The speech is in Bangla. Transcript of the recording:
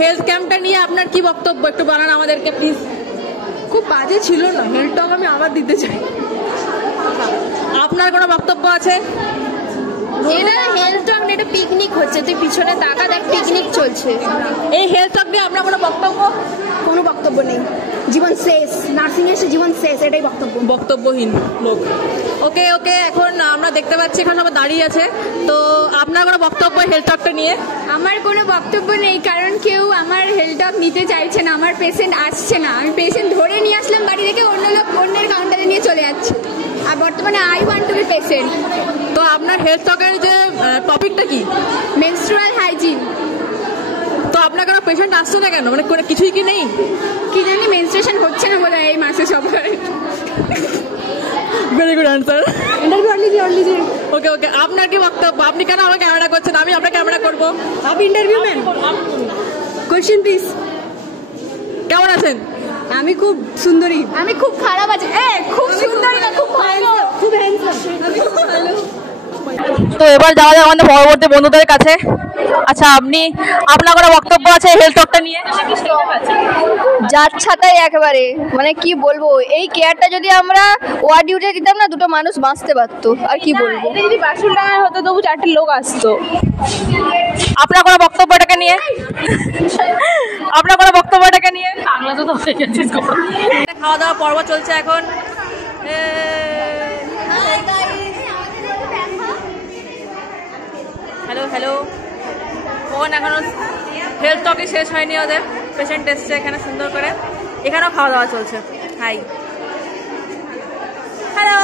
হেলথ ক্যাম্পটা নিয়ে আপনার কি বক্তব্য একটু জানান আমাদেরকে প্লিজ। খুব বাজে ছিল না, হেলথ টক আমি আবার দিতে চাই। আপনার কোনো বক্তব্য আছে? এটা হেলথ টক না, এটা পিকনিক হচ্ছে, তুই পিছনে তাকা দেখ, পিকনিক চলছে। এই হেলথ টক নিয়ে আপনার কোনো বক্তব্য? কোনো বক্তব্য নেই, জীবন শেষ, নার্সিং এসে জীবন শেষ, এটাই বক্তব্য। বক্তব্যহীন লোক। ওকে ওকে, এখন আমরা দেখতে পাচ্ছি এখানে সবাই দাঁড়িয়ে আছে, তো আপনার কোনো বক্তব্য হেলথ টকটা নিয়ে? আমার কোনো বক্তব্য নেই, কারণ কেউ আমার হেলথ টক নিতে চাইছে না, আমার পেশেন্ট আসছে না, আমি পেশেন্ট ধরে নিয়ে আসলাম বাড়ি থেকে, অন্য লোক অন্যের কাউন্টারে নিয়ে চলে যাচ্ছে, আর বর্তমানে I want to be patient. তো আপনার হেলথ টকের যে টপিকটা কি? Menstrual hygiene. তো আপনার কোনো পেশেন্ট আসছে না কেন, মানে কোনো কিছুই কি নেই? কি জানি মেনস্ট্রুয়েশন হচ্ছে না বোধহয় এই মাসে সবার। Very good answer. Interview only ji. Okay okay, আপনার কি বক্তব্য? আপনি কেন আমার ক্যামেরা করছেন? আমি আপনার ক্যামেরা করবো। আপনি ইন্টারভিউ ম্যাম, কোয়েশ্চেন প্লিজ। কেমন আছেন? আমি খুব সুন্দরী। আমি খুব খারাপ আছি। খুব সুন্দরী না, খুব ভালো, খুব হ্যান্ডসাম। আমি খুব ভালো। তো এবার যাওয়া যাক আমাদের পরবর্তী বন্ধুদের কাছে। আচ্ছা, আপনার কোনো বক্তব্য আছে হেলথ টকটা নিয়ে? যার ছাতাই একেবারে, মানে কি বলবো, এই কেয়ারটা যদি আমরা ওয়ার্ড ডিউটি দিতাম না, দুটো মানুষ বাঁচতে পারতো, আর কি বলবো। এটা যদি বাসুলডাঙ্গায় হতো তবু 4টে লোক আসতো। আপনার কোনো বক্তব্য এটাকে নিয়ে? আপনার কোনো বক্তব্য এটাকে নিয়ে? খাওয়া দাওয়া পর্ব চলছে এখন। হ্যালো হ্যালো, ওখানে এখনো হেলথ টকই শেষ হয়নি, ওদের পেশেন্ট এসছে এখানে সুন্দর করে, এখানেও খাওয়া দাওয়া চলছে। Hi, hello.